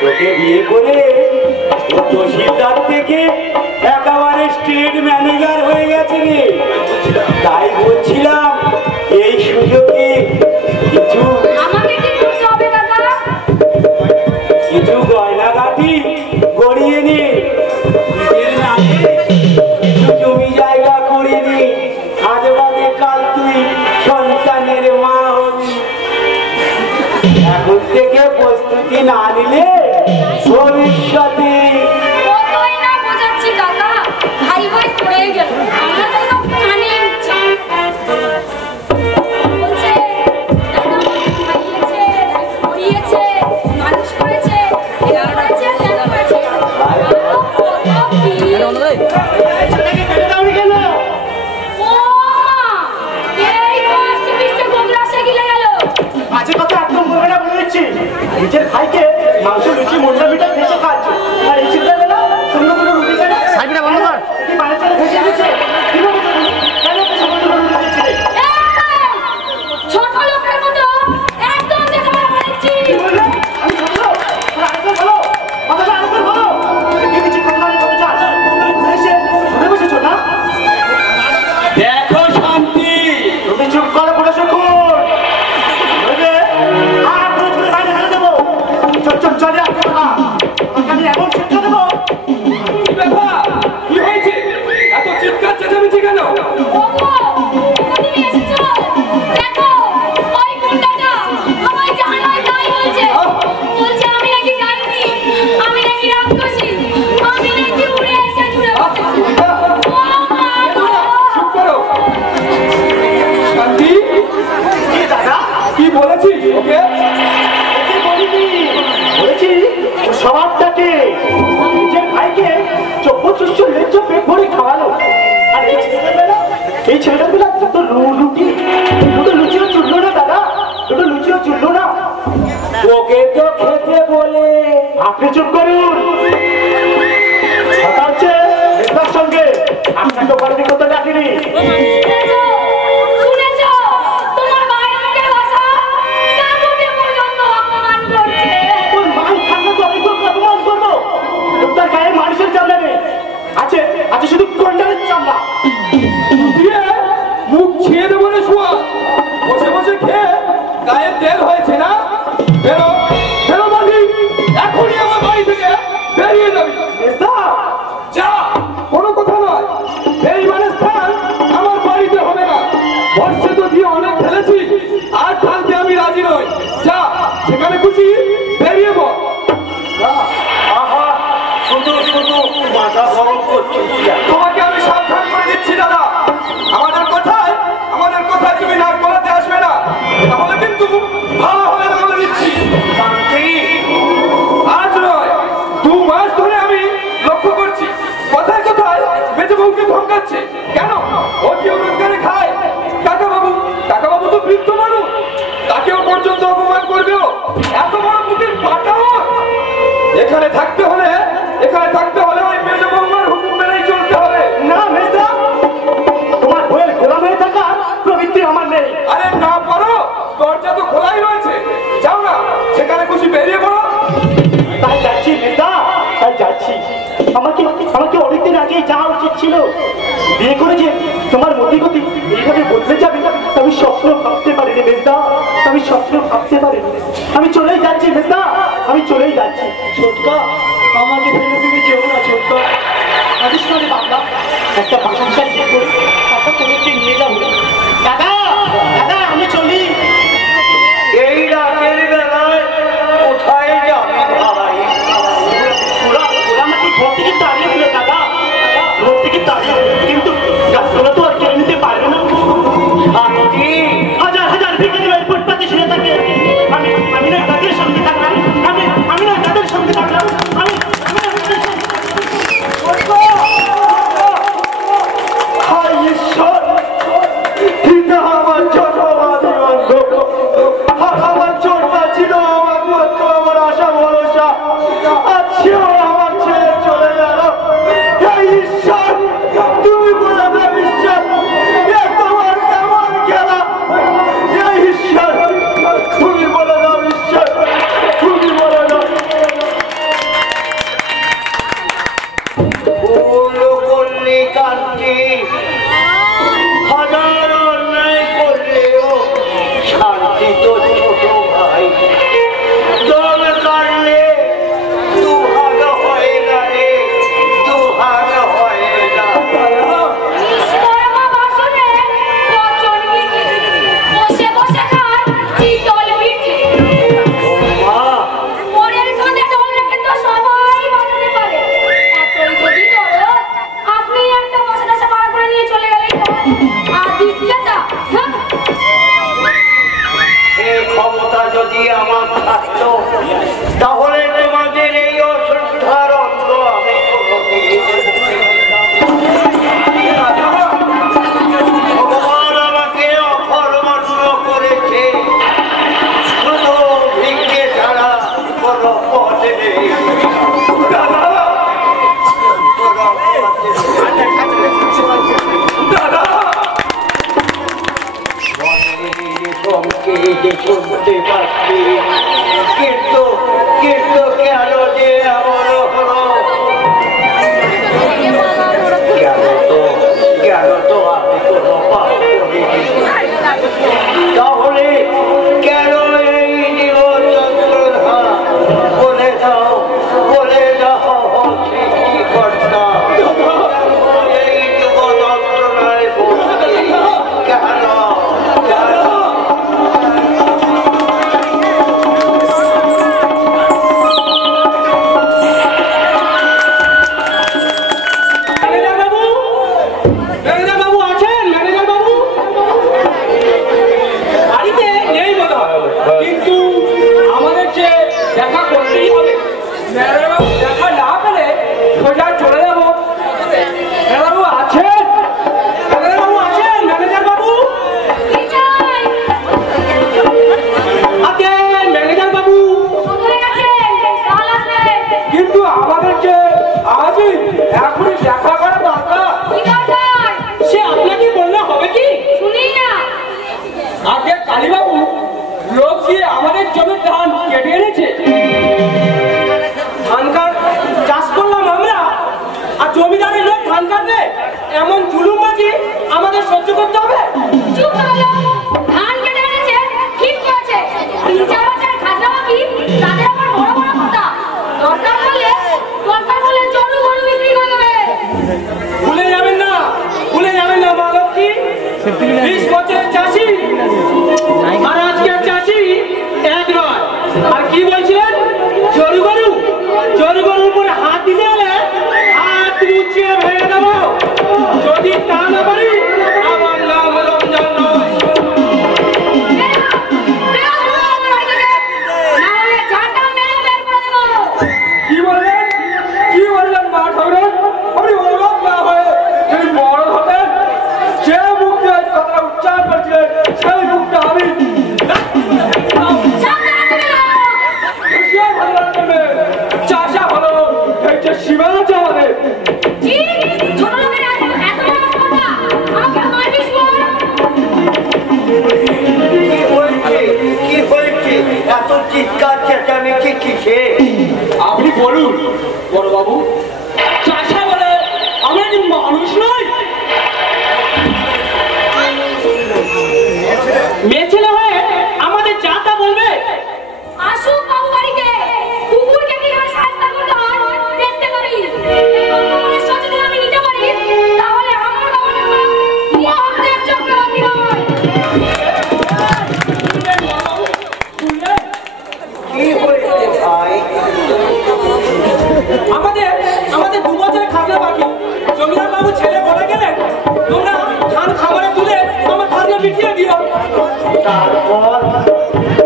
তোকে বিয়ে করে তহসিলদার থেকে একেবারে স্টেট ম্যানেজার হয়ে গেছে রে। তাই বলছিলাম এই সুযোগে কিছু কিছু গয়নাগাটি গড়িয়ে নে, নিজের নামে কিছু জমি জায়গা করে নে। আজ বাদে কাল তুই সন্তানের মা হবি। এখন থেকে প্রস্তুতি না নিলে ভবিষ্যতে নিজের ভাইকে মাংস লুচি মোটা মিটা ভেসে খাচ্ছে আর এই চিন্তা না শূন্য কোনো রুটি কেন সাইডটা বন্ধ কর কি মানে চলে ভেসে দিচ্ছে কেন তো শূন্য কোনো রুটি দিচ্ছে ছোট লোকের মতো একদম যেতে পারছি কি বললে আমি ছোট লোক তোরা একদম বলো কথাটা একদম বলো কি কিছু কথা আমি বলতে চাই এসে ঘুরে বসেছো না দেখো শান্তি, তুমি চুপ করে পড়ে শুকুন বুঝলে আর পুরো পুরো বাইরে ফেলে দেবো চল চলে আমি এমন শিক্ষা দেবো। কি ব্যাপার, কি হয়েছে? এত চিৎকার চেঁচামেচি কেন? শান্তি, কি বলেছিস ওকে? বলেছি স্বভাবটাকে নিজের ভাইকে চব্বচুষ্ট লেজ পেট ভরে খাওয়ালো আর এই ছেলেটা দুটো লুচিও চুললো না দাদা, দুটো লুচিও চুললো না। ওকে তো খেতে বলে। আপনি চুপ করুন। কথা হচ্ছে নেতার সঙ্গে আপনাকে বাড়িতে কোথাও ডাকিনি। মানুষের চামড়া নেই, আছে আছে শুধু কন্ডারের চামড়া। দিয়ে মুখ ছিঁড়ে দেবো রে শোয়া। বসে বসে খেয়ে গায়ে তেল হয়েছে না? বেরো বেরো মালিক, এখনই আমার বাড়ি থেকে বেরিয়ে যাবি। যা, কোনো কথা নয়। বেইমানের স্থান আমার বাড়িতে হবে না। বর্ষে তো দিয়ে অনেক ঢেলেছি, আর ঢালতে আমি রাজি নই। যা, যেখানে খুশি বেরিয়ে পড়। আহা, শুধু শুধু মাথা গরম করছিস। তোমাকে আমি সাবধান করে দিচ্ছি দাদা, আমাদের কথায় তুমি নাক গলাতে আসবে না, তাহলে কিন্তু ভালো হবে না বলে দিচ্ছি। আজ নয়, 2 মাস ধরে আমি লক্ষ্য করছি কথায় কথায় মেজে বউকে ধমকাচ্ছে। কেন? ও কি রোজগারে খায়? কাকাবাবু তো বৃদ্ধ মানুষ, তাকেও পর্যন্ত অপমান করবে। এত বড় বুকের পাটা ওর। এখানে থাকতে হলে ওই মেজে বউমার হুকুম মেনেই চলতে হবে। না মেজদা, তোমার বইয়ের গোলাম হয়ে থাকা প্রবৃত্তি আমার নেই। আরে না পারো, দরজা তো খোলাই রয়েছে। যাও না, সেখানে খুশি বেরিয়ে পড়ো। তাই যাচ্ছি মেজদা, তাই যাচ্ছি। আমাকে অনেকদিন আগেই যাওয়া উচিত ছিল। বিয়ে করে যে তোমার মতিগতি এইভাবে বদলে যাবে আমি স্বপ্ন ভাবতে পারিনি মেজদা, আমি স্বপ্ন ভাবতে পারিনি। আমি চলেই যাচ্ছি মেজদা, আমি চলেই যাচ্ছি। ছোটকা, আমাকে ফেলে দিবি যেও না ছোটকা। আদিস করে বাবা একটা বাসা ঠিক করে তারপর তোমাকে নিয়ে যাবো। দাদা দাদা আমি চলি। এই রাতের বেলায় কোথায় যাবি ভাই? ওরা আমাকে ঘর থেকে তাড়িয়ে দিল দাদা, ঘর থেকে তাড়িয়ে, কিন্তু গাছগুলো তো আর কেড়ে নিতে পারবে না। হাজার হাজার ভিখারি ভাই ফুটপাতে শুয়ে থাকে, আমি না তাদের সঙ্গে থাকলাম, আমি না তাদের সঙ্গে থাকলাম, আমি ঈশ্বর আমার জন্য শুনতে পাচ্ছি কিন্তু কিন্তু কেন যে এমন হলো কেন তো আমি কোনো পাপ করিনি তাহলে কেন এই জীবন যন্ত্রণা বলে দাও সৃষ্টিকর্তা এই জীবন যন্ত্রণায় কেন এমন জুলুম বাজি আমাদের সহ্য করতে হবে। চুপ করো, ধান কেটে এনেছে ঠিক করেছে, 3-4 বছর খাজনা বাকি তাদের আবার বড় বড় কথা, দরকার হলে জরু গরু বিক্রি করে দেবে। ভুলে যাবেন না মা লক্ষ্মী, 20 বছরের চাষি আর আজকের চাষি এক নয়। আর কি বলছিলেন? জরু গরুর উপরে হাত দিতে হলে হাত মুচিয়ে ভেঙে দেবো, যদি তা না পারি আমার নাম রমজান নয়। কি বললেন মা ঠাকুর? আপনি অনুরোধ না হয়ে যদি বড় হতেন, যে মুখ দিয়ে কথা উচ্চারণ করছিলেন সেই মুখটা আমি চাষা হলো এই যে সীমানা আমাদের। এত চিৎকার চেঁচামেচি কিসে? আপনি বলুন বড় বাবু, চাষা বলে আমরা কি মানুষ নই? মেয়ে ছেলে হয়ে আমাদের যা তা বলবে। আসুক বাবু বাড়িতে, কুকুরকে কি করে শাস্তি করতে হয় দেখতে পারি। এই অপমানের সচেতন আমি নিতে পারি, তাহলে আমার বাবার নাম মহাদেব চক্রবর্তী নয়। কি হয়েছে ভাই? আমাদের 2 বছরের খাজনা বাকি। জমিদার বাবু ছেলে বলে গেলেন তোমরা ধান খাবারে তুলে আমার খাজনা মিটিয়ে দিও। তারপর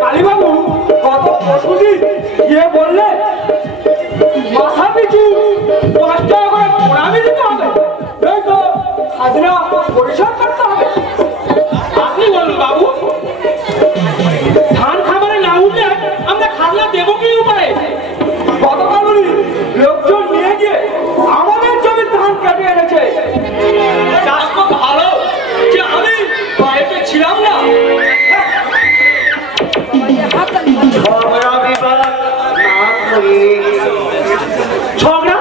কালীবাবু কত অসুধি গিয়ে বললে মাথা পিছু 5 টাকা করে প্রণামী দিতে হবে, নয়তো খাজনা পরিশোধ করতে হবে। আপনি বলুন বাবু, ধান খাবারে না উঠলে আমরা খাজনা দেবো কি উপায়ে? গতকাল উনি লোকজন নিয়ে গিয়ে আমাদের জমির ধান কেটে এনেছে। চাষ তো ভালো যে আমি বাড়িতে ছিলাম না। ঝগড়া বিবাদ না করে ঝগড়া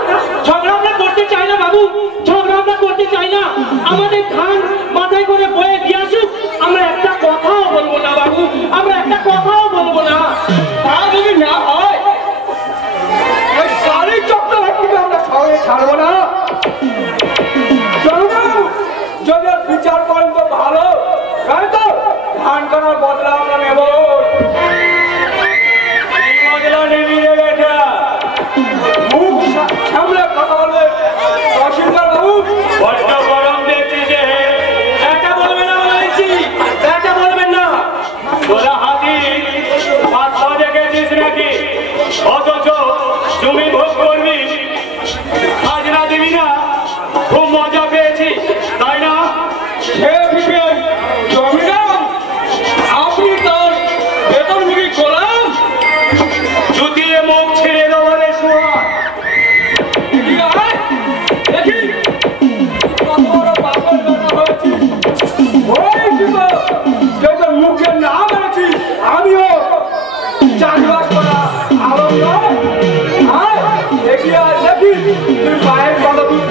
আমরা করতে চাই না বাবু, ঝগড়া আমরা করতে চাই না। আমাদের ধান মাথায় করে বয়ে দিয়ে আসুক, আমরা একটা কথাও বলবো না বাবু, আমরা একটা কথাও বলবো না। তা যদি না হয় ওই কালীর চক্রবর্তীকে আমরা সঙ্গে ছাড়বো না। যদি আর বিচার করেন তো ভালো, নয়তো ধান কাটার বদলা আমরা নেব। বদলা নেবি রে বেটা, মুখ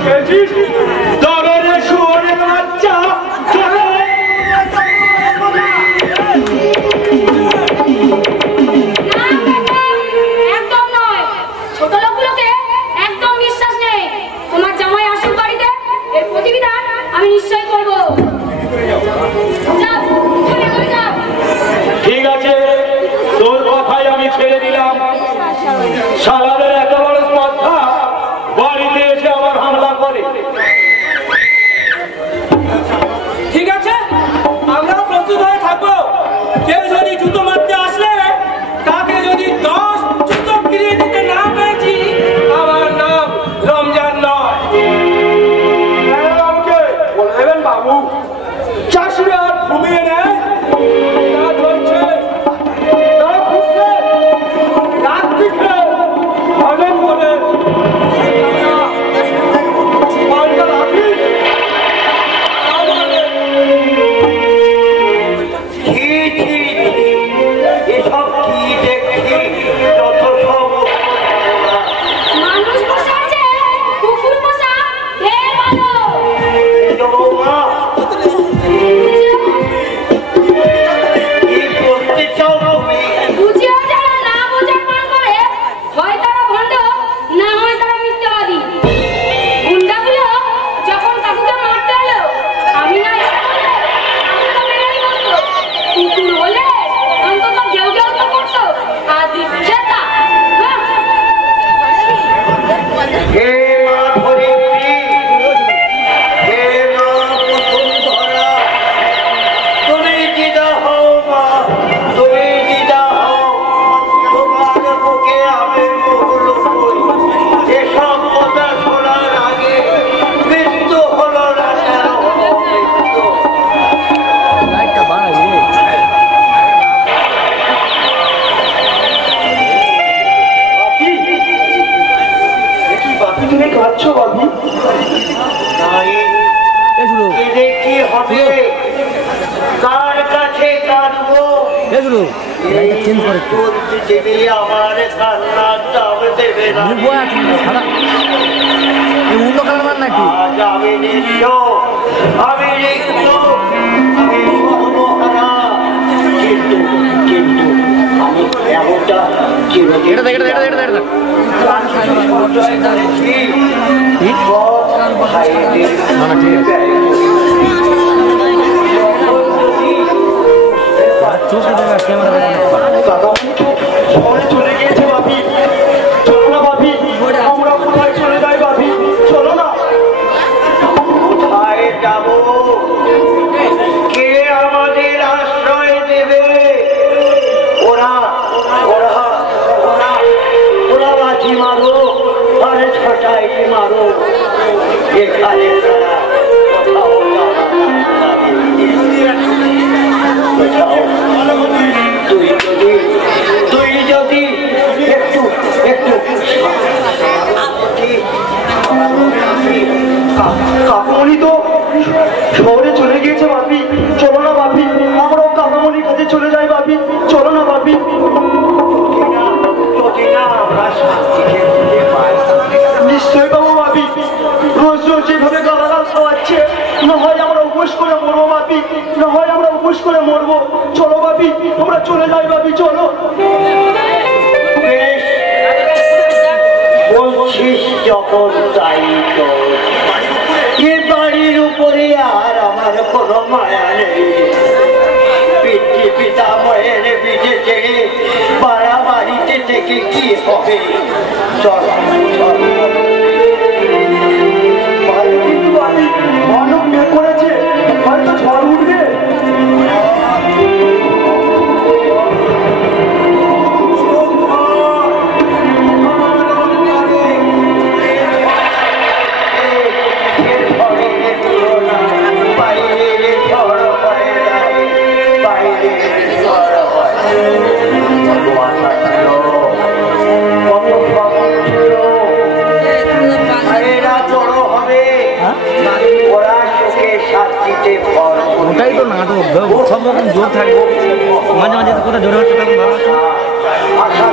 খেয়েছিস? তবে রে শুয়োরের বাচ্চা, চলে। একদম নয়, ছোট লোকগুলোকে একদম বিশ্বাস নেই। তোমার জামাই আসুক বাড়িতে, এর প্রতিবিধান আমি নিশ্চয়ই করবো। যাও, ঘরে ঘরে যাও। ঠিক আছে, তোর কথাই আমি ছেড়ে দিলাম। শালাদের এত বড় স্পর্ধা, বাড়িতে এসে আবার হামলা করে। ঠিক আছে, আমরাও প্রস্তুত হয়ে থাকবো। কেউ যদি জুতো মারতে আসলে, তাকে যদি 10 জুতো ফিরিয়ে দিতে না পেরেছি, আমার নাম রমজান নয়। আমাকে বলে দেবেন বাবু, চাষিরা আর ঘুমিয়ে নেয়, তা চলছে, তা খুঁজছে, রাত্রি খেয়ে হজম করে পাল্টা রাখি। এসব কি দেখছি? যত সব মানুষ পোষা আছে, কুকুর পোষা ঢের ভালো। বৌমা কি করতে চাও তুমি? বুঝিয়েও যারা না বোঝার ভান করে, হয় তারা ভণ্ড, না হয় তারা মিথ্যাবাদী। গুন্ডাগুলো যখন কাকুকে মারতে এলো, আমি না এসে বললে, কাকু তো মেরেই বসতো। কুকুর হলে অন্তত ঘেউ ঘেউ তো করতো, আর দিচ্ছে তা। হ্যাঁ, হে মা ধরিত্রী, হে মা বসুন্ধরা, তুমি দিদা হও মা, তুমি দিদা হও। তোমার বুকে আমি মুহুল হই। এসব কথা শোনার আগে মৃত্যু হলো না, কেন হলো মৃত্যু? বাপি, দেখি বাপি, তুমি কাঁদছো বাপি? নাই, কেঁদে কি হবে? কার কাছে কাঁদবো? এই চলতে দেবে আমার কান্নার দাম দেবে না। আজ আমি নিঃস্ব, আমি রিক্ত, আমি সর্বহারা। কিন্তু আমি এমনটা চিরদিন সঞ্চয় করেছি। সব ভাইদের শহরে চলে গিয়েছে বাপি। চলো না বাপি, আমরা কোথায় চলে যাই বাপি? চলো না। কোথায় যাব? কে আমাদের আশ্রয় দেবে? ওরা ওরা ওরা ওরা বাজি মারো আর ছটাই মারো, এখানে তারা কোথাও কোথাও। তুই যদি একটু একটু কাকামণি তো শহরে চলে গিয়েছে বাপি। চলো না বাপি, আমরাও কাকামণির কাছে চলে যাই বাপি। চলো না বাপি। যদি না আমরা শান্তিকে খুঁজে পাই, নিশ্চয় পাবো বাপি। রোজ রোজ যেভাবে গালাগাল খাওয়াচ্ছে, না হয় আমরা উপোস করে মরবো বাপি, না হয় আমরা উপোস করে মরবো। চলো বাপি, আমরা চলে যাই বাপি, চলো। বেশ, বলছিস যখন তাই কর। এ বাড়ির উপরে আর আমার কোনো মায়া নেই। পিতামহের বিজে ছেড়ে বাড়াবাড়িতে থেকে কি হবে? চল চল। বাইরে কিন্তু বাপি অনেক মেঘ করেছে, হয়তো ঝড় উঠবে। ওটাই তো নাটক, সব রকম জোর থাকবে, মাঝে মাঝে কোথাও জোরে হচ্ছে তখন ভালো আছে। আশা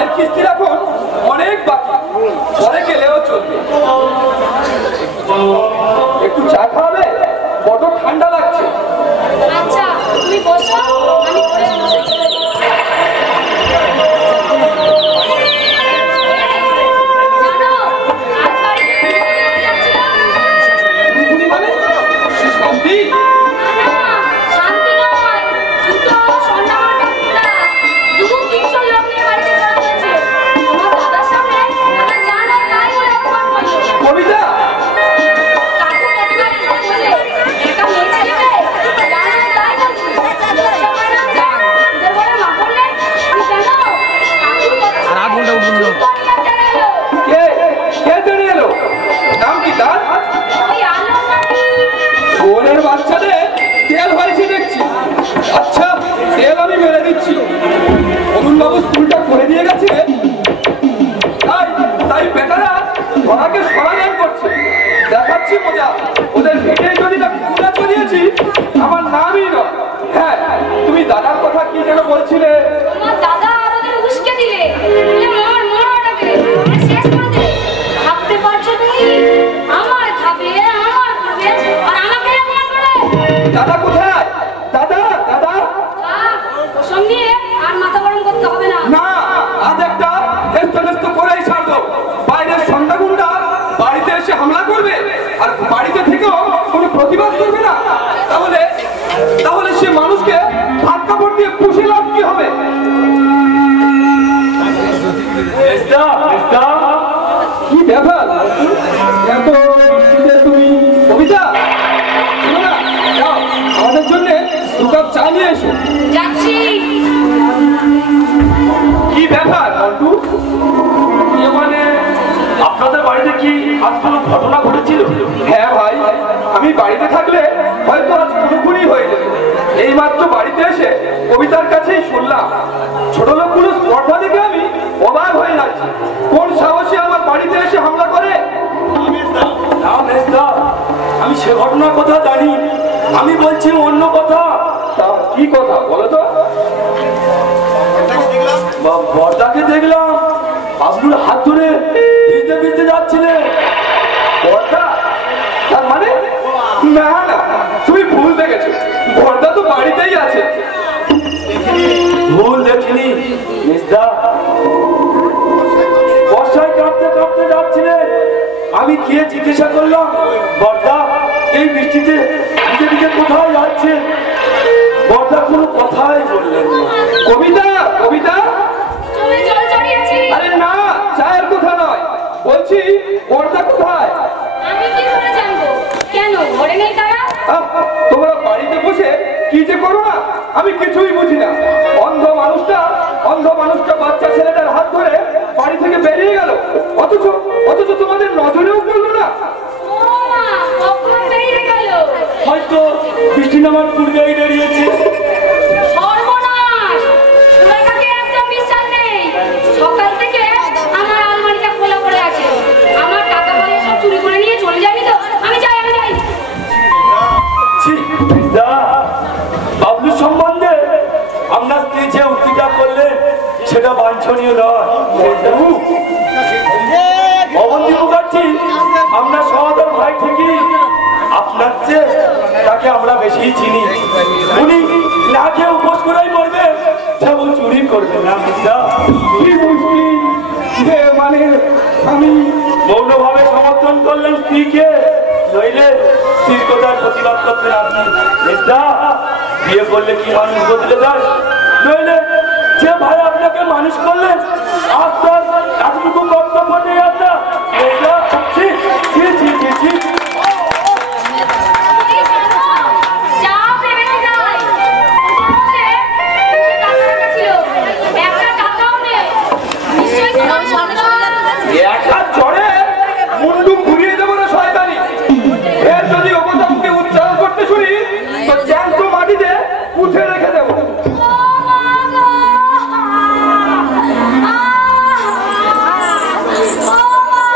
ধানের কিস্তির এখন অনেক বাকি, পরে গেলেও চলবে। একটু চা খাওয়াবে? বড় ঠান্ডা লাগছে। আচ্ছা তুমি বসো, আমি করে আনছি। জানো আজ বাড়িতে পুরো যাচ্ছিলাম। পুরোপুরি মানে শান্তি? না, শান্তি নয়, দুটো সন্ধ্যামাটা খোলা। 200-300 লোক নিয়ে বাড়িতে চলে গেছে। আমার দাদার সামনে আমার জানা তাই বলে অপমান করলো। কবিতা কাকু কাকিমা এসে বললে, "একা মেয়ে ছেলে রে, জানা তাই বলছি। সবাই নাম যান, ওদের বলে মা করলে, আমি কেন?" কাকুর কথা আর 8 ঘন্টা উঠবো না। কে কে চলে এলো? নাম কি তার? ওই আলো নাকি? ওরের বাচ্চাদের তেল হয়েছে দেখছি। আচ্ছা তেল আমি মেরে দিচ্ছি। অরুণবাবু স্কুলটা করে দিয়ে গেছে, তাই তাই বেটারা ধরাকে সমাধান করছে। দেখাচ্ছি মজা। ওদের ভিড়ে যদি না কুড়া চড়িয়েছি, আমার নামই নয়। হ্যাঁ, তুমি দাদার কথা কি যেন বলছিলে? আমার দাদা আর ওদের উস্কে দিলে, বলে মর মর ওটাকে, ওরা শেষ করে দিলে। ভাবতে পারছো তুমি? আমার খাবে, আমার করবে, আর আমাকে অপমান করবে। দাদা কোথায়? দাদা দাদা ওসব নিয়ে আর মাথা গরম করতে হবে না। না, আজ একটা হেস্ত করেই ছাড়বো। বাইরের সন্ধ্যাগুন্ডা বাড়িতে এসে হামলা করবে আর বাড়িতে থেকেও কোনো প্রতিবাদ করবে না, তাহলে তাহলে সে মানুষকে হাত কাপড় দিয়ে পুষে লাভ কি হবে? কি ব্যাপার? এত বৃষ্টিতে তুমি কবিতা শোনো না, যাও আমাদের জন্য 2 কাপ চা নিয়ে এসো। যাচ্ছি। কি ব্যাপার মন্টু? মানে আপনাদের বাড়িতে কি আজ কোনো ঘটনা ঘটেছিল? হ্যাঁ ভাই, আমি বাড়িতে থাকলে হয়তো আজ খুনোখুনি হয়ে যেত। এইমাত্র বাড়িতে এসে কবিতার কাছেই শুনলাম। ছোট লোকগুলো স্পর্ধা দেখে আমি অবাক হয়ে যাচ্ছি। কোন সাহসে আমার বাড়িতে এসে হামলা করে? না মেজদা, আমি সে ঘটনার কথা জানি। আমি বলছি অন্য কথা। তা কি কথা বলো তো? বর্দাকে দেখলাম বাবলুর হাত ধরে ভিজতে ভিজতে যাচ্ছিলেন। বর্দা? তার মানে? না না, তুমি ভুল দেখেছো। বর্দা তো বাড়িতেই আছে। ভুল দেখিনি মেজদা, বর্ষায় কাঁপতে কাঁপতে যাচ্ছিলেন। আমি গিয়ে জিজ্ঞাসা করলাম, বর্দা এই বৃষ্টিতে ভিজে ভিজে কোথায় যাচ্ছে? বর্দা কোনো কথাই বললেন না। কবিতা কবিতা, তুমি জল চড়িয়েছি। আরে না, চায়ের কথা নয়, বলছি বর্দা কোথায়? আমি কি করে জানবো? কেন ঘরে নেই তারা? তোমরা বাড়িতে বসে কি যে করো না, আমি কিছুই বুঝি না। অন্ধ মানুষটা বাচ্চা ছেলেটার হাত ধরে বাড়ি থেকে বেরিয়ে গেল, অথচ তোমাদের নজরেও পড়লো না। ও মা, কখন বেরিয়ে গেল? হয়তো বৃষ্টি নামার পূর্বেই বেরিয়েছে। সর্বনাশ! তোমার কাছে একদম বিশ্বাস নেই। সকাল থেকে আমার আলমারিটা খোলা পড়ে আছে। আমার টাকা পয়সা সব চুরি করে নিয়ে চলে যায়নি তো? আমি যাই। ছি, মেজদা, বাবলু সম্বন্ধে আপনার স্ত্রী যে উক্তিটা করলেন সেটা বাঞ্ছনীয় নয়। অবন্তী মুখার্জি আপনার সহোদর ভাই ঠিকই, আপনার চেয়ে তাকে আমরা বেশি চিনি। উনি না খেয়ে উপোস করেই মরবে, যেমন চুরি করবে না। মেজদা, কি মুশকিল যে মানে আমি মৌনভাবে সমর্থন করলেন স্ত্রীকে, নইলে স্ত্রীর কথার প্রতিবাদ করতেন আপনি। মেজদা, বিয়ে করলে কি মানুষ বদলে যায়? নইলে যে ভাই আপনাকে মানুষ করলেন আজ তার এতটুকু কর্তব্য নেই আপনার। মেজদা, ছি, ছি, ছি, ছি, ছি। যা ভেবে যাই। টাকা রাখা ছিল, একটা টাকাও নেই। নিশ্চয়ই তোমার সন্তান। এক হাত ঝড়ে মুন্ডু ঘুরিয়ে দেবো না শয়তানি। এর যদি অবস্থা মুখে উচ্চারণ করতে শুনি তো জ্যান্ত মাটিতে পুঁতে রেখে দেবো। ও মা গো! ও মা!